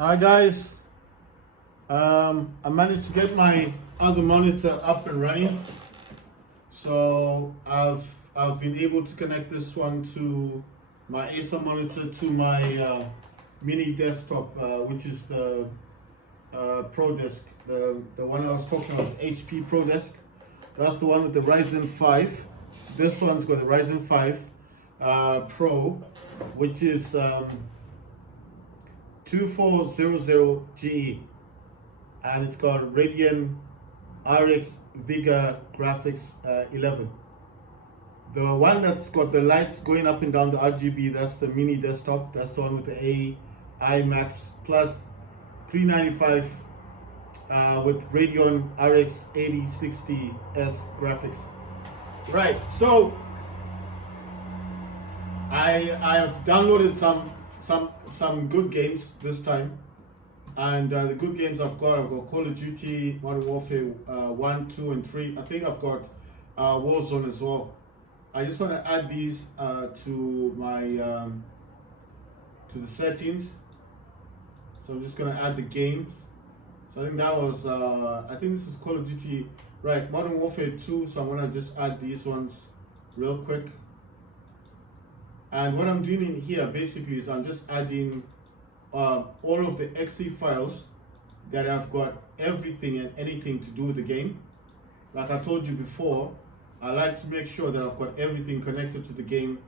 Hi guys, I managed to get my other monitor up and running. So I've been able to connect this one to my Acer monitor to my mini desktop, which is the Pro Desk, the one I was talking about, HP Pro Desk. That's the one with the Ryzen 5. This one's got the Ryzen 5 Pro, which is 2400GE, and it's got Radeon RX Vega graphics 11. The one that's got the lights going up and down the RGB, that's the mini desktop. That's the one with the iMax plus 395 with Radeon RX 8060S graphics. Right, so I have downloaded some good games this time, and the good games I've got Call of Duty, Modern Warfare 1, 2, and 3. I think I've got Warzone as well. I just want to add these to my to the settings. So I'm just going to add the games. So I think that was I think this is Call of Duty, right? Modern Warfare 2. So I'm going to just add these ones real quick. And what I'm doing in here basically is I'm just adding all of the exe files that have got everything and anything to do with the game. Like I told you before, I like to make sure that I've got everything connected to the game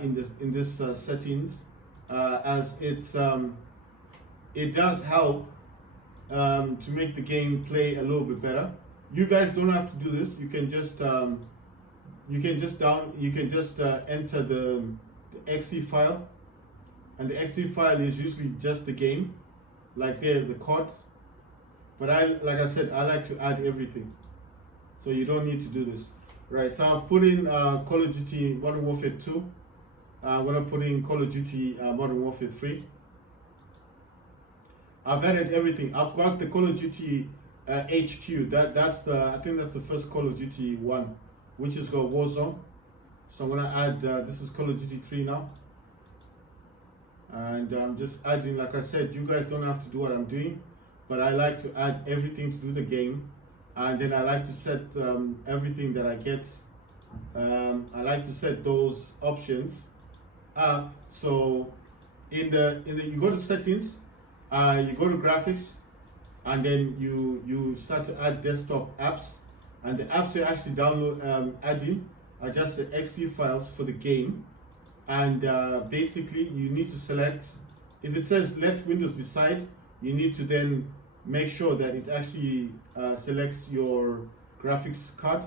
in this settings, as it does help to make the game play a little bit better. You guys don't have to do this. You can just enter the exe file, and the exe file is usually just the game, like the code. But like I said, I like to add everything, so you don't need to do this. Right, so I've put in Call of Duty Modern Warfare 2. I'm gonna put in Call of Duty Modern Warfare 3. I've added everything. I've got the Call of Duty HQ. I think that's the first Call of Duty one, which is called Warzone. So I'm gonna add. This is Call of Duty 3 now, and I'm just adding. Like I said, you guys don't have to do what I'm doing, but I like to add everything to do the game, and then I like to set everything that I get. I like to set those options up. So in the you go to settings, you go to graphics, and then you start to add desktop apps, and the apps you actually download adding are just the exe files for the game. And basically you need to select, if it says let Windows decide, you need to then make sure that it actually selects your graphics card.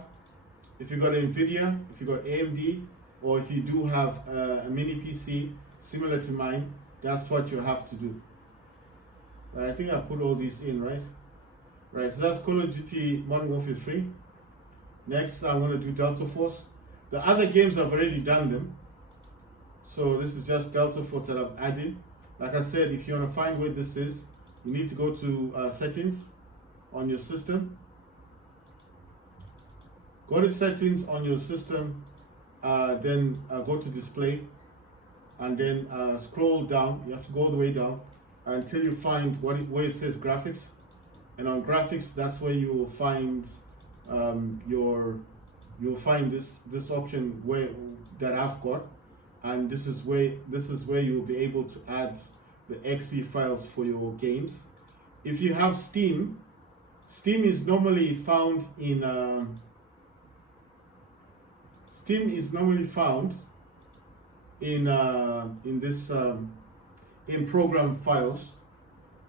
If you got NVIDIA, if you got AMD, or if you do have a mini PC similar to mine, that's what you have to do. I think I put all these in, right? Right, so that's Call of Duty Modern Warfare 3. Next, I'm going to do Delta Force. The other games I've already done them, so this is just Delta Force that I've added. Like I said, if you want to find where this is, you need to go to settings on your system. Go to settings on your system, then go to display, and then scroll down. You have to go all the way down until you find where it says graphics. And on graphics, that's where you will find you'll find this option that I've got, and this is where you'll be able to add the exe files for your games. If you have Steam is normally found in this in program files,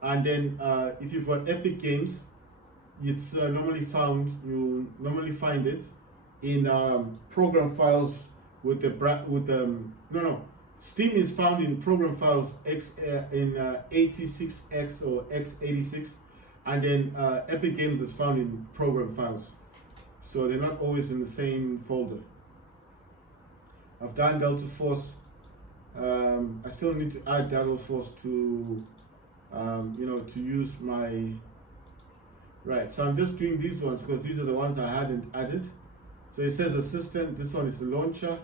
and then if you've got Epic Games, it's normally find it in program files with Steam is found in program files in 86x or x86, and then Epic Games is found in program files, so they're not always in the same folder. I've done Delta Force. I still need to add Delta Force to to use my. Right, so I'm just doing these ones because these are the ones I hadn't added. So it says assistant, this one is the launcher,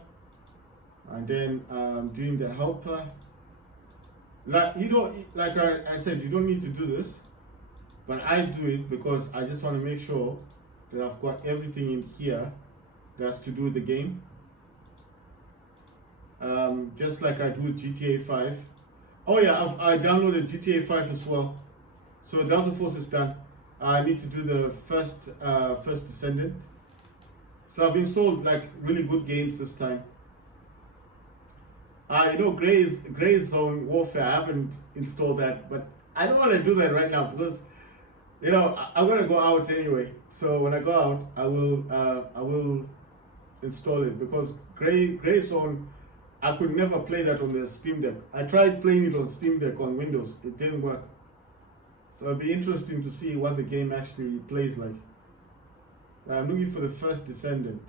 and then doing the helper, Like you don't, like I said, you don't need to do this, but I do it because I just want to make sure that I've got everything in here that's to do with the game. Just like I do with GTA 5. Oh yeah, I downloaded GTA 5 as well. So Delta Force is done. I need to do the first Descendant. So I've installed like really good games this time. You know, Gray Zone Warfare. I haven't installed that, but I don't want to do that right now because you know I'm gonna go out anyway. So when I go out, I will install it because Gray Zone. I could never play that on the Steam Deck. I tried playing it on Steam Deck on Windows. It didn't work. So it'll be interesting to see what the game actually plays like. I'm looking for the first Descendant.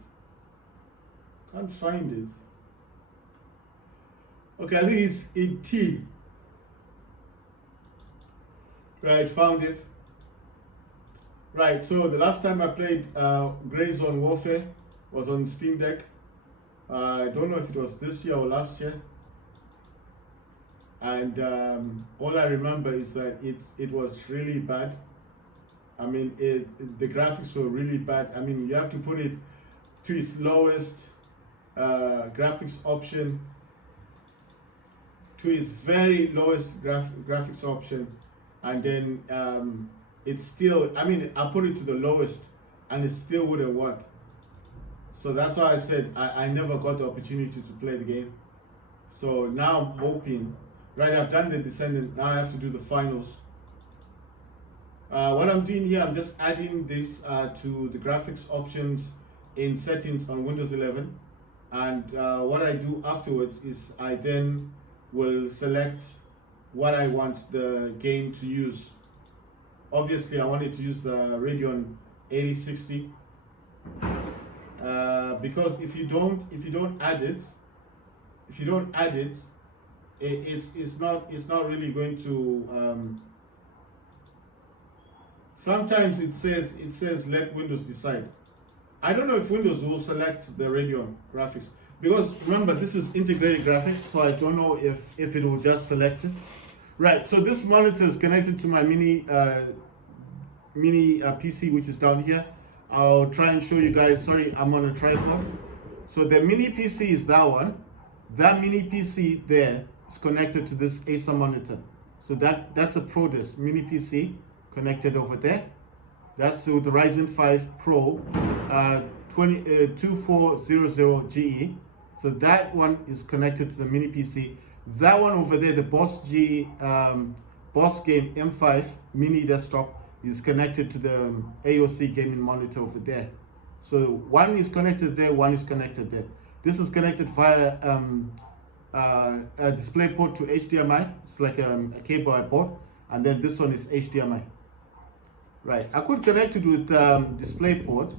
Can't find it. Okay, I think it's in T. Right, found it. Right, so the last time I played Gray Zone Warfare was on Steam Deck. I don't know if it was this year or last year. And all I remember is that it was really bad. I mean, the graphics were really bad. I mean, you have to put it to its lowest graphics option, to its very lowest graphics option, and then it's still, I mean, I put it to the lowest and it still wouldn't work. So that's why I said I never got the opportunity to play the game. So now I'm hoping, right, I've done the Descendant, now I have to do the finals. What I'm doing here, I'm just adding this to the graphics options in settings on Windows 11. And what I do afterwards is I then will select what I want the game to use. Obviously, I wanted to use the Radeon 8060. Because if you don't add it, it's not really going to. Sometimes it says let Windows decide. I don't know if Windows will select the Radeon graphics because remember this is integrated graphics, so I don't know if it will just select it. Right. So this monitor is connected to my mini PC, which is down here. I'll try and show you guys. Sorry, I'm on a tripod. So the mini PC is that one. That mini PC there is connected to this Acer monitor. So that's a ProDes mini PC connected over there. That's with the Ryzen 5 Pro 2400GE. So that one is connected to the mini PC. That one over there, the Boss Game M5 mini desktop, is connected to the AOC gaming monitor over there. So one is connected there, one is connected there. This is connected via a display port to HDMI. It's like a cable I bought, and then this one is HDMI. Right, I could connect it with display port.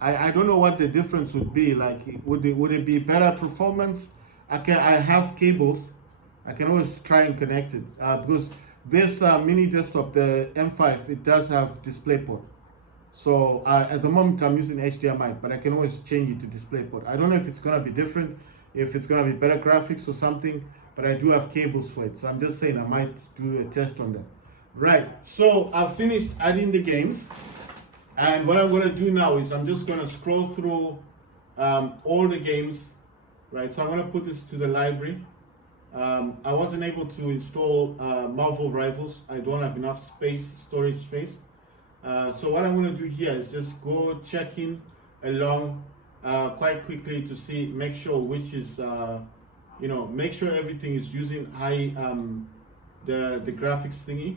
I don't know what the difference would be. Like, would it be better performance? I have cables. I can always try and connect it because this mini desktop, the M5, it does have DisplayPort. So at the moment I'm using HDMI, but I can always change it to DisplayPort. I don't know if it's gonna be different, if it's gonna be better graphics or something, but I do have cables for it. So I'm just saying I might do a test on that. Right, so I've finished adding the games. And what I'm gonna do now is I'm just gonna scroll through all the games. Right, so I'm gonna put this to the library. I wasn't able to install Marvel Rivals. I don't have enough storage space. So what I'm going to do here is just go checking along quite quickly to see, make sure which is, make sure everything is using high, the graphics thingy.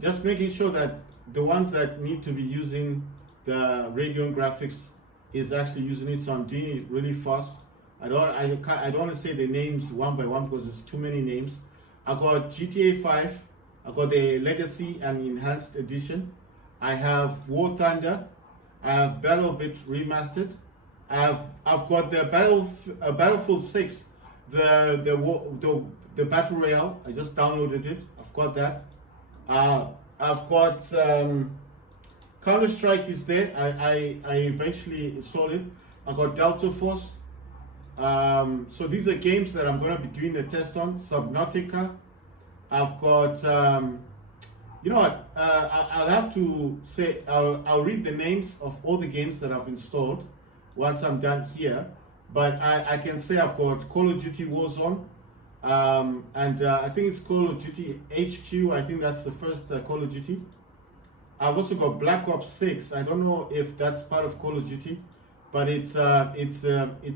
Just making sure that the ones that need to be using the Radeon graphics is actually using it. So I'm doing it really fast. I don't want to say the names one by one because there's too many names. I got GTA 5, I got the Legacy and Enhanced Edition. I have War Thunder, I have Battlefield Remastered. I've got the Battlefield 6, the Battle Royale. I just downloaded it. I've got that. I've got Counter-Strike is there. I eventually installed it. I got Delta Force. So these are games that I'm going to be doing a test on. Subnautica. I've got, you know what? I'll have to say, I'll read the names of all the games that I've installed once I'm done here. But I can say I've got Call of Duty Warzone, and I think it's Call of Duty HQ. I think that's the first Call of Duty. I've also got Black Ops 6. I don't know if that's part of Call of Duty, but it's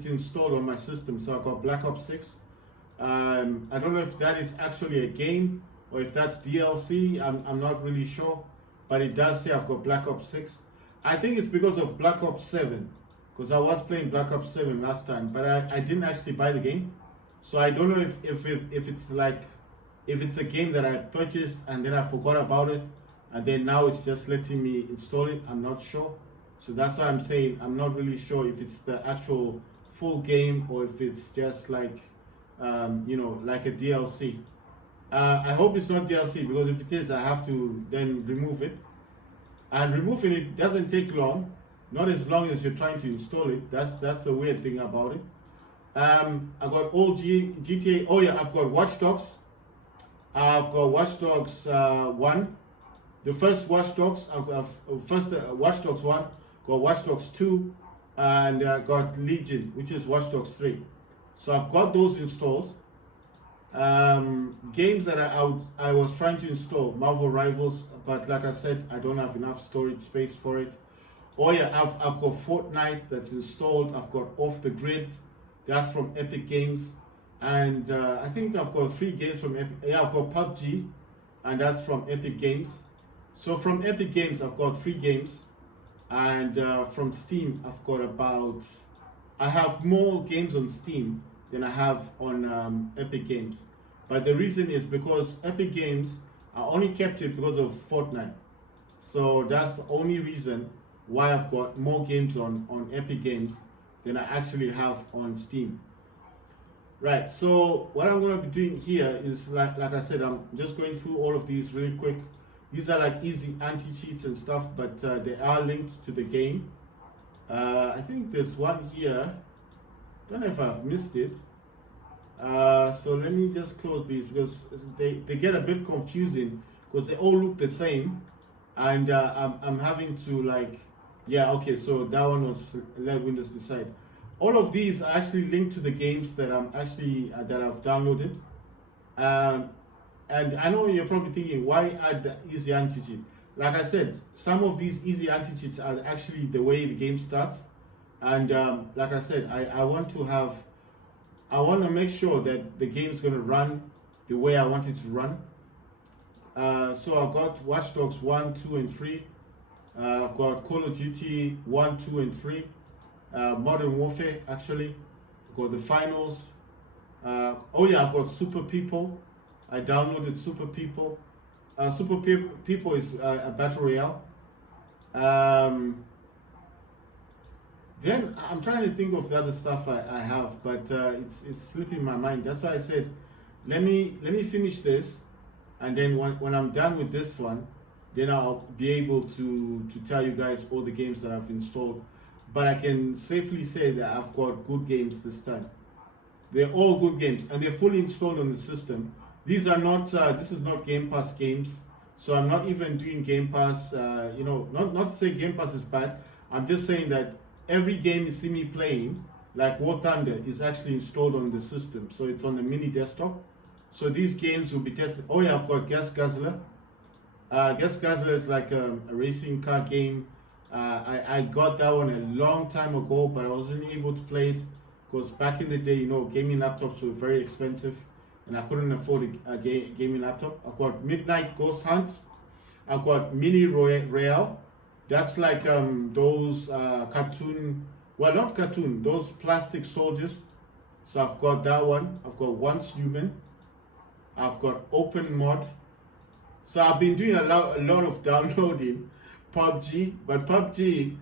installed on my system. So I've got Black Ops 6. I don't know if that is actually a game or if that's DLC. I'm not really sure, but it does say I've got Black Ops 6. I think it's because of Black Ops 7, because I was playing Black Ops 7 last time, but I didn't actually buy the game. So I don't know if it's like, if it's a game that I purchased and then I forgot about it, and then now it's just letting me install it. I'm not sure. So that's why I'm saying I'm not really sure if it's the actual full game or if it's just like, you know, like a DLC. I hope it's not DLC, because if it is, I have to then remove it. And removing it doesn't take long, not as long as you're trying to install it. That's the weird thing about it. I got all GTA. Oh yeah, I've got Watch Dogs. I've got Watch Dogs 1. The first Watch Dogs, Watch Dogs 1, got Watch Dogs 2, and got Legion, which is Watch Dogs 3. So I've got those installed. Games that I was trying to install, Marvel Rivals, but like I said, I don't have enough storage space for it. Oh yeah, I've got Fortnite that's installed. I've got Off the Grid, that's from Epic Games, and I think I've got 3 games from Epic. Yeah, I've got PUBG, and that's from Epic Games. So from Epic Games, I've got 3 games, and from Steam, I've got about, I have more games on Steam than I have on Epic Games. But the reason is because Epic Games, I only kept it because of Fortnite. So that's the only reason why I've got more games on Epic Games than I actually have on Steam. Right, so what I'm going to be doing here is, like I said, I'm just going through all of these really quick. These are like easy anti-cheats and stuff, but they are linked to the game. I think there's one here. Don't know if I've missed it. So let me just close these, because they get a bit confusing because they all look the same, and I'm having to, like, yeah, okay, so that one was let Windows decide. All of these are actually linked to the games that I'm actually that I've downloaded. And I know you're probably thinking, why add the easy anti-cheat? Like I said, some of these easy anti-cheats are actually the way the game starts. And like I said, I want to make sure that the game's going to run the way I want it to run. So I've got Watch Dogs 1, 2, and 3. I've got Call of Duty 1, 2, and 3. Modern Warfare, actually. I've got the finals. Oh yeah, I've got Super People. I downloaded Super People. Super People is a battle royale. Then I'm trying to think of the other stuff I have, but it's slipping my mind. That's why I said, let me finish this, and then when I'm done with this one, then I'll be able to tell you guys all the games that I've installed. But I can safely say that I've got good games this time. They're all good games, and they're fully installed on the system. These are not. This is not Game Pass games, so I'm not even doing Game Pass. You know, not to say Game Pass is bad. I'm just saying that every game you see me playing, like War Thunder, is actually installed on the system, so it's on the mini desktop. So these games will be tested. Oh yeah, I've got Gas Guzzler. Gas Guzzler is like a racing car game. I got that one a long time ago, but I wasn't able to play it because back in the day, you know, gaming laptops were very expensive, and I couldn't afford a gaming laptop. I've got Midnight Ghost Hunt. I've got Mini Royale. That's like those cartoon, well, not cartoon, those plastic soldiers. So I've got that one. I've got Once Human. I've got Open Mod. So I've been doing a lot of downloading PUBG, but PUBG,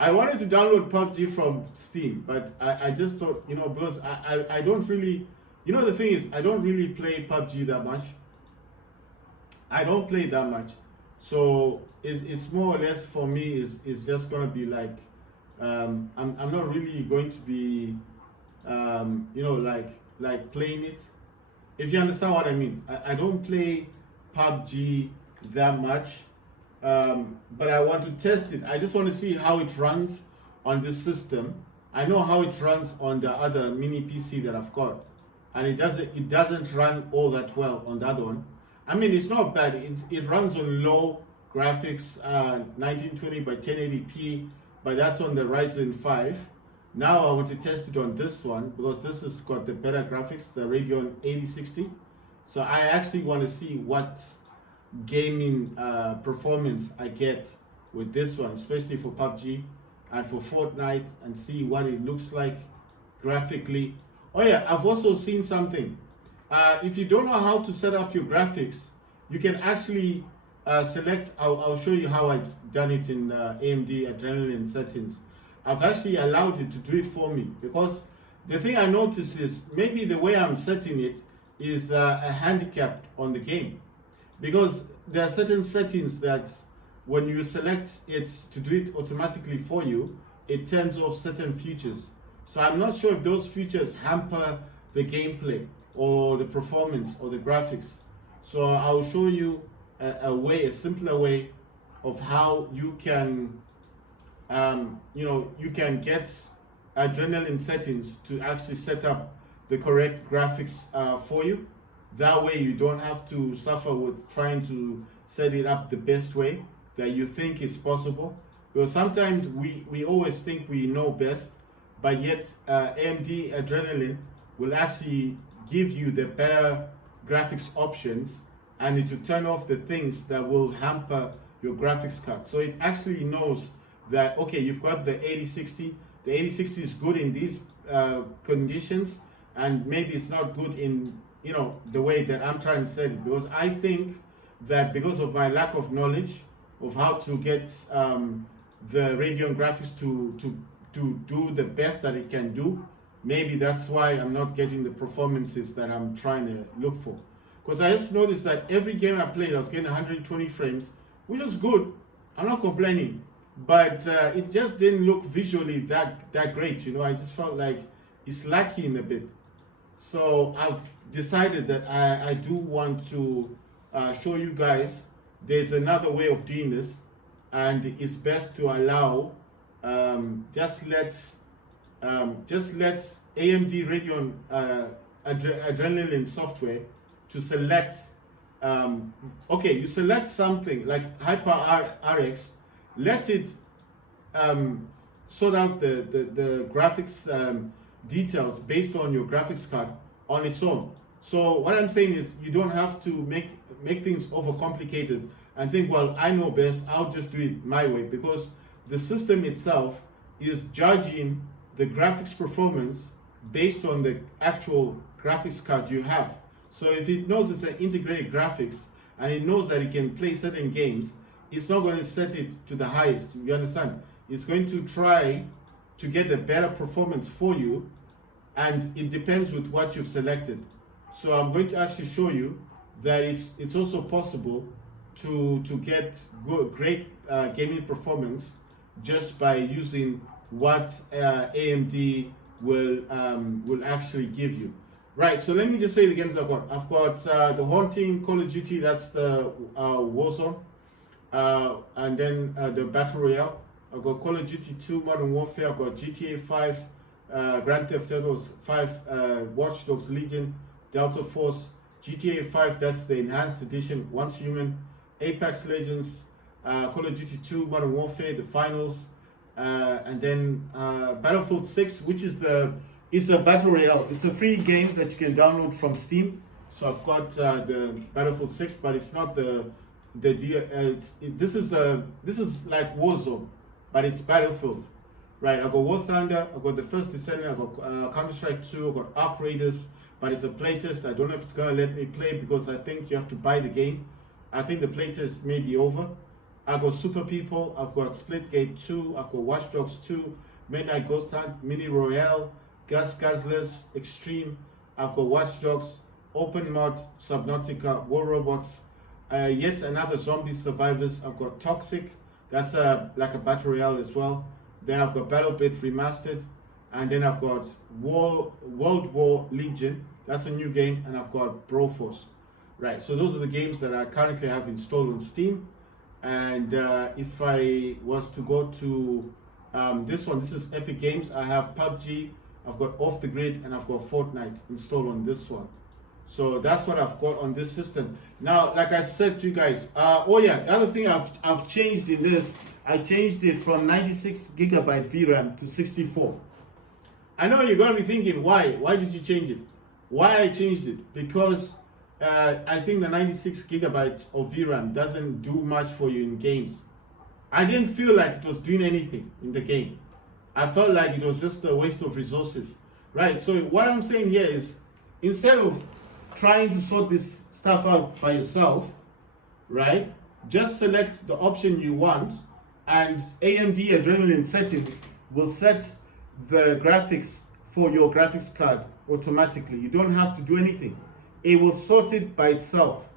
I wanted to download PUBG from Steam, but I just thought, you know, because I don't really, you know, the thing is, I don't really play PUBG that much. I don't play that much. So it's more or less for me is just gonna be like I'm not really going to be you know, like playing it. If you understand what I mean. I don't play PUBG that much, but I want to test it. I just want to see how it runs on this system. I know how it runs on the other mini PC that I've got, and it doesn't run all that well on the other one. I mean, it's not bad. It runs on low graphics, 1920 by 1080p, but that's on the Ryzen 5. Now I want to test it on this one because this has got the better graphics, the Radeon 8060. So I actually want to see what gaming performance I get with this one, especially for PUBG and for Fortnite, and see what it looks like graphically. Oh yeah, I've also seen something. If you don't know how to set up your graphics, you can actually select. I'll show you how I've done it in AMD Adrenaline settings. I've actually allowed it to do it for me because the thing I noticed is maybe the way I'm setting it is a handicap on the game, because there are certain settings that when you select it to do it automatically for you, it turns off certain features. So I'm not sure if those features hamper the gameplay or the performance or the graphics. So I'll show you a simpler way of how you can you can get Adrenaline settings to actually set up the correct graphics for you. That way you don't have to suffer with trying to set it up the best way that you think is possible. Because sometimes we always think we know best, but yet AMD Adrenaline will actually give you the better graphics options, and it will turn off the things that will hamper your graphics card. So it actually knows that, okay, you've got the 8060. The 8060 is good in these conditions, and maybe it's not good in the way that I'm trying to set it. Because I think that because of my lack of knowledge of how to get the Radeon graphics to do the best that it can do, maybe that's why I'm not getting the performances that I'm trying to look for. Because I just noticed that every game I played, I was getting 120 frames, which is good. I'm not complaining, but it just didn't look visually that great. I just felt like it's lacking a bit. So I've decided that I do want to show you guys there's another way of doing this, and it's best to allow just let AMD Radeon Adrenaline software to select. Okay, you select something like Hyper RX, let it sort out the graphics details based on your graphics card on its own. So what I'm saying is you don't have to make things overcomplicated and think, well, I know best, I'll just do it my way, because the system itself is judging the graphics performance based on the actual graphics card you have. So if it knows it's an integrated graphics and it knows that it can play certain games, it's not going to set it to the highest. You understand? It's going to try to get a better performance for you, and it depends with what you've selected. So I'm going to actually show you that it's also possible to get great gaming performance just by using what AMD will actually give you. Right, so let me just say the games I've got. I've got the Haunting, Call of Duty, that's the Warzone, and then the Battle Royale. I've got Call of Duty 2, Modern Warfare. I've got GTA 5, Grand Theft Auto 5, Watch Dogs Legion, Delta Force, GTA 5, that's the Enhanced Edition, Once Human, Apex Legends, Call of Duty 2, Modern Warfare, the Finals, and then Battlefield 6, which is it's a Battle Royale. It's a free game that you can download from Steam. So I've got the Battlefield 6, but it's not this is like Warzone, but it's Battlefield. Right, I've got War Thunder, I've got the First Descendant, I've got Counter-Strike 2, I've got Ark Raiders, but it's a playtest. I don't know if it's going to let me play because I think you have to buy the game. I think the playtest may be over. I've got Super People, I've got Splitgate 2, I've got Watch Dogs 2, Midnight Ghost Hunt, Mini Royale, Gas Guzzlers, Extreme, I've got Watch Dogs, Open Mod, Subnautica, War Robots, yet another Zombie Survivors. I've got Toxic, that's like a Battle Royale as well. Then I've got BattleBit Remastered, and then I've got World War Legion. That's a new game, and I've got Broforce. Right, so those are the games that I currently have installed on Steam. And if I was to go to this one, this is Epic Games. I have PUBG, I've got Off the Grid, and I've got Fortnite installed on this one. So that's what I've got on this system. Now, like I said to you guys, oh yeah, the other thing I've changed in this, I changed it from 96 gigabyte VRAM to 64. I know you're going to be thinking, why? Why did you change it? Why I changed it? Because I think the 96 gigabytes of VRAM doesn't do much for you in games. I didn't feel like it was doing anything in the game. I felt like it was just a waste of resources, right? So what I'm saying here is, instead of trying to sort this stuff out by yourself, right? Just select the option you want, and AMD Adrenalin settings will set the graphics for your graphics card automatically. You don't have to do anything. It will sort it by itself.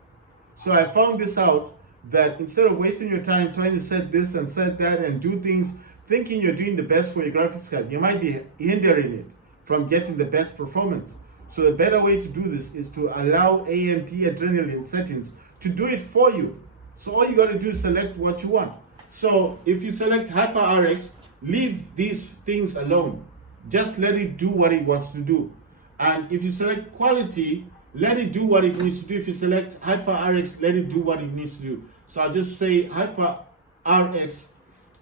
So I found this out, that instead of wasting your time trying to set this and set that and do things thinking you're doing the best for your graphics card, you might be hindering it from getting the best performance. So the better way to do this is to allow AMD Adrenalin settings to do it for you. So all you got to do is select what you want. So if you select HyperRX, leave these things alone. Just let it do what it wants to do. And if you select quality, let it do what it needs to do. If you select HyperRX, let it do what it needs to do. So I'll just say HyperRX.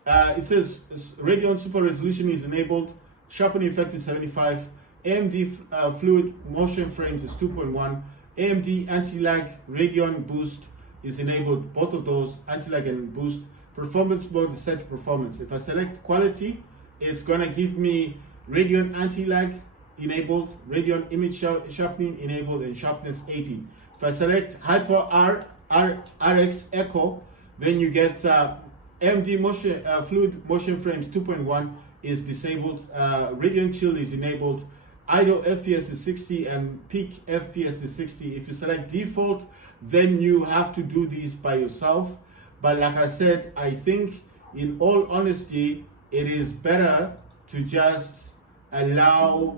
It says Radeon Super Resolution is enabled, sharpening effect is 75, AMD fluid motion frames is 2.1, AMD anti-lag Radeon boost is enabled, both of those, anti-lag and boost. Performance mode is set to performance. If I select quality, it's gonna give me Radeon anti-lag enabled, Radeon image sharpening enabled, and sharpness 80. If I select RX Echo, then you get AMD motion, fluid motion frames 2.1 is disabled, Radeon chill is enabled, idle FPS is 60, and peak FPS is 60. If you select default, then you have to do these by yourself. But like I said, I think in all honesty, it is better to just allow,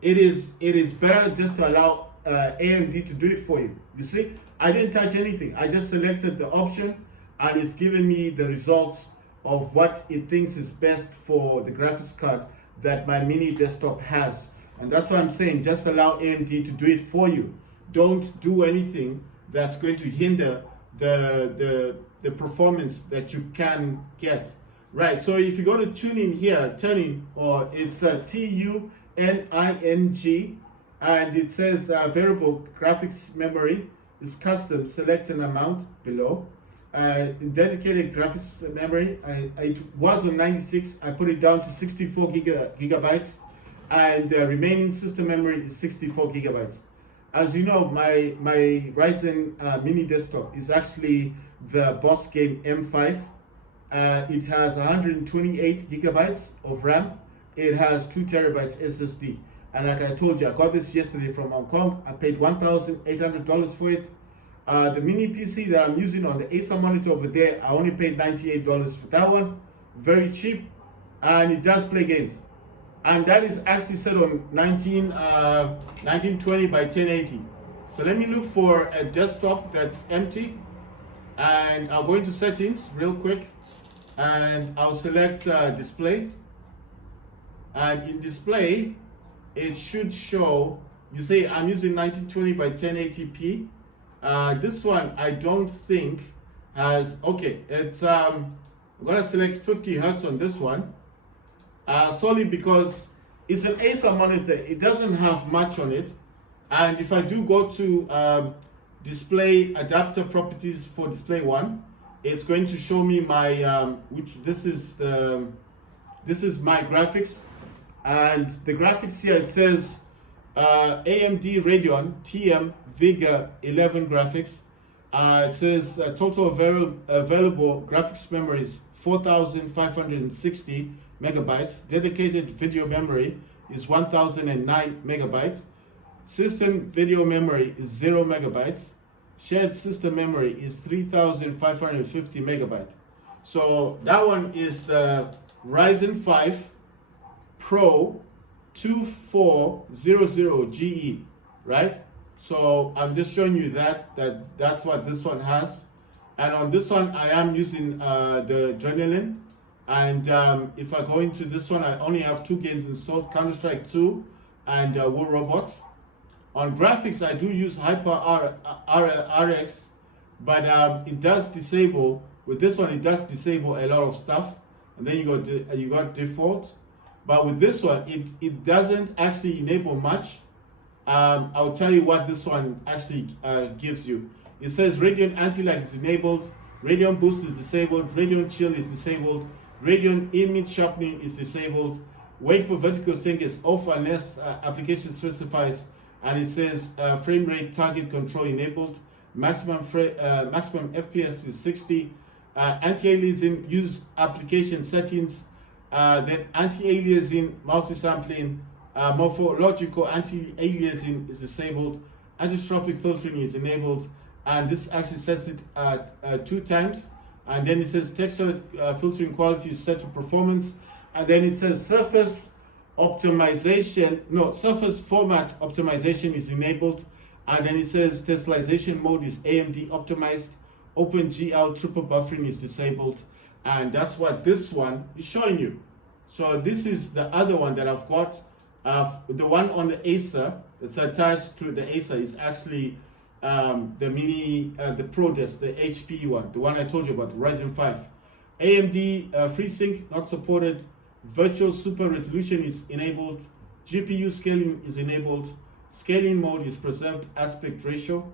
it is better just to allow AMD to do it for you. You see, I didn't touch anything. I just selected the option, and it's giving me the results of what it thinks is best for the graphics card that my mini desktop has. And that's what I'm saying, just allow AMD to do it for you. Don't do anything that's going to hinder the performance that you can get. Right, so if you go to tuning here, tuning, or it's TUNING, and it says variable graphics memory is custom, select an amount below. Dedicated graphics memory, it was on 96, I put it down to 64 gigabytes, and remaining system memory is 64 gigabytes. As you know, my Ryzen mini desktop is actually the boss game M5. It has 128 gigabytes of RAM. It has 2 terabytes SSD. And like I told you, I got this yesterday from Hong Kong. I paid $1,800 for it. The mini PC that I'm using on the Acer monitor over there, I only paid $98 for that one. Very cheap, and it does play games. And that is actually set on 1920 by 1080. So let me look for a desktop that's empty, and I'll go into settings real quick, and I'll select display. And in display, it should show, you say I'm using 1920 by 1080p. This one I don't think has, okay, it's I'm gonna select 50 Hertz on this one, solely because it's an Acer monitor. It doesn't have much on it. And if I do go to display adapter properties for display one, it's going to show me my this is my graphics. And the graphics here, it says AMD Radeon TM Vega 11 graphics. It says total available graphics memory is 4,560 megabytes. Dedicated video memory is 1,009 megabytes. System video memory is 0 megabytes. Shared system memory is 3,550 megabytes. So that one is the Ryzen 5 Pro 2400GE, right? So I'm just showing you that's what this one has. And on this one, I am using the Adrenaline. And if I go into this one, I only have 2 games installed, Counter-Strike 2 and War Robots. On graphics, I do use RX, but it does disable, with this one, it does disable a lot of stuff. And then you got default. But with this one, it doesn't actually enable much. I'll tell you what this one actually gives you. It says Radeon Anti-Lag is enabled, Radeon Boost is disabled, Radeon Chill is disabled, Radeon Image Sharpening is disabled, wait for vertical sync is off unless application specifies, and it says frame rate target control enabled, maximum FPS is 60, anti-aliasing use application settings, then anti-aliasing multi-sampling, morphological anti-aliasing is disabled, anisotropic filtering is enabled, and this actually sets it at 2 times. And then it says texture filtering quality is set to performance, and then it says surface format optimization is enabled, and then it says tessellation mode is AMD optimized, OpenGL triple buffering is disabled, and that's what this one is showing you. So this is the other one that I've got. The one on the Acer that's attached to the Acer is actually the ProDes, the HP one, the one I told you about, the Ryzen 5. AMD FreeSync not supported, Virtual Super Resolution is enabled, GPU scaling is enabled, scaling mode is preserved aspect ratio,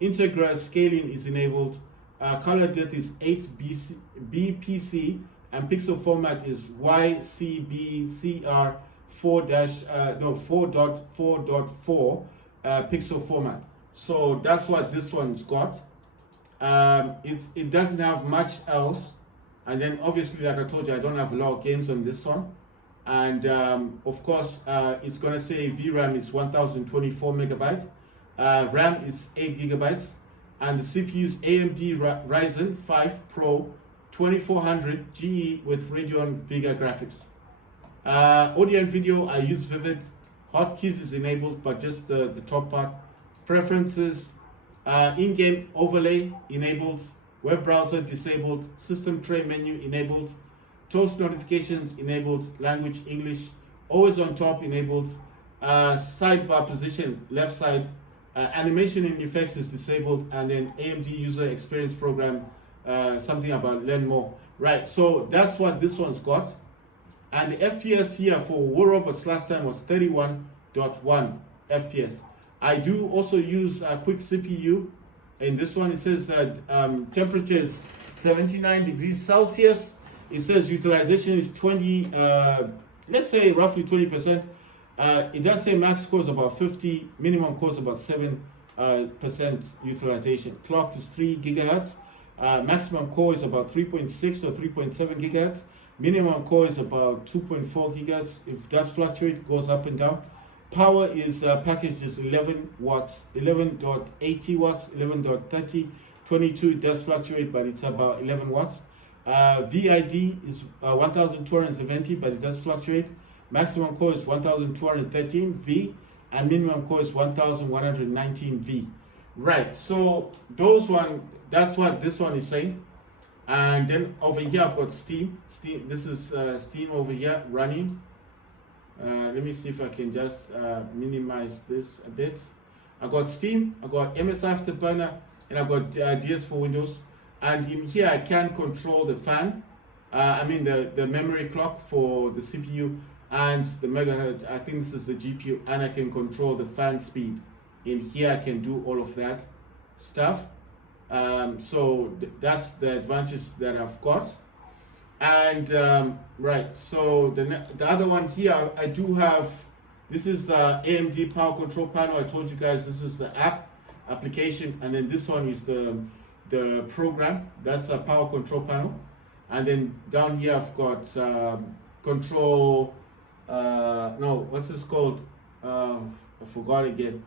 Integra scaling is enabled, color depth is 8 BPC, and pixel format is YCBCR 4.4.4 pixel format. So that's what this one's got. It doesn't have much else, and then obviously, like I told you, I don't have a lot of games on this one. And of course, it's gonna say VRAM is 1024 megabyte, RAM is 8 gigabytes, and the CPU is AMD Ryzen 5 Pro 2400 GE with Radeon Vega graphics. Audio and video, I use Vivid. Hotkeys is enabled, but just the top part. Preferences, in-game overlay enabled, web browser disabled, system tray menu enabled, toast notifications enabled, language English, always on top enabled, sidebar position left side, animation and effects is disabled, and then AMD user experience program, something about learn more. Right, so that's what this one's got. And the FPS here for War Robots last time was 31.1 FPS. I do also use a quick CPU. In this one, it says that temperature is 79 degrees Celsius. It says utilization is 20, let's say roughly 20%. It does say max core is about 50, minimum core is about 7% utilization. Clock is 3 gigahertz. Maximum core is about 3.6 or 3.7 gigahertz. Minimum core is about 2.4 gigahertz. If that fluctuates, it goes up and down. Power is packaged as 11 watts, 11.80 watts, 11.30, 22. It does fluctuate, but it's about 11 watts. VID is 1270, but it does fluctuate. Maximum core is 1213 V, and minimum core is 1119 V. Right, so that's what this one is saying. And then over here I've got Steam. This is Steam over here running. Let me see if I can just minimize this a bit. I got Steam, I got MS Afterburner, and I've got DS for Windows. And in here I can control the fan, the memory clock for the CPU and the megahertz. I think this is the GPU, and I can control the fan speed. In here I can do all of that stuff. So that's the advantage that I've got. And right, so the other one here, I do have, this is AMD Power Control Panel. I told you guys this is the application, and then this one is the program. That's a Power Control Panel. And then down here I've got control, what's this called? I forgot again.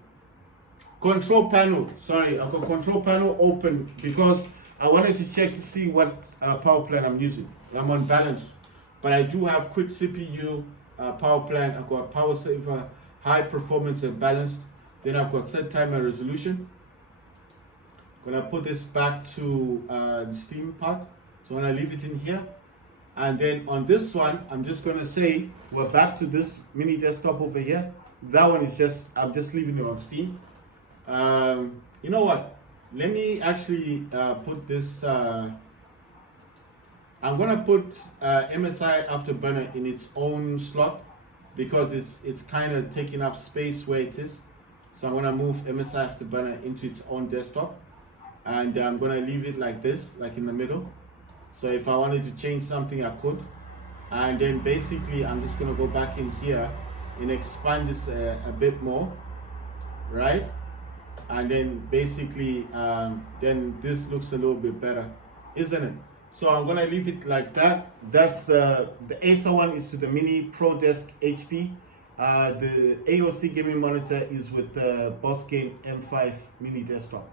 Control panel, sorry, I've got control panel open because I wanted to check to see what power plan I'm using. I'm on balance, but I do have quick CPU, power plan, I've got power saver, high performance and balanced. Then I've got set timer resolution. Gonna put this back to the Steam part. So I'm gonna leave it in here. And then on this one, I'm just gonna say we're back to this mini desktop over here. That one is just, I'm just leaving it on Steam. You know what? Let me actually put this. I'm gonna put MSI Afterburner in its own slot because it's kind of taking up space where it is. So I'm gonna move MSI Afterburner into its own desktop, and I'm gonna leave it like this, like in the middle. So if I wanted to change something, I could. And then basically, I'm just gonna go back in here and expand this a bit more, right? And then basically, then this looks a little bit better, isn't it? So I'm gonna leave it like that. That's the Acer one is to the Mini Pro Desk HP. The AOC gaming monitor is with the Boss Game M5 mini desktop.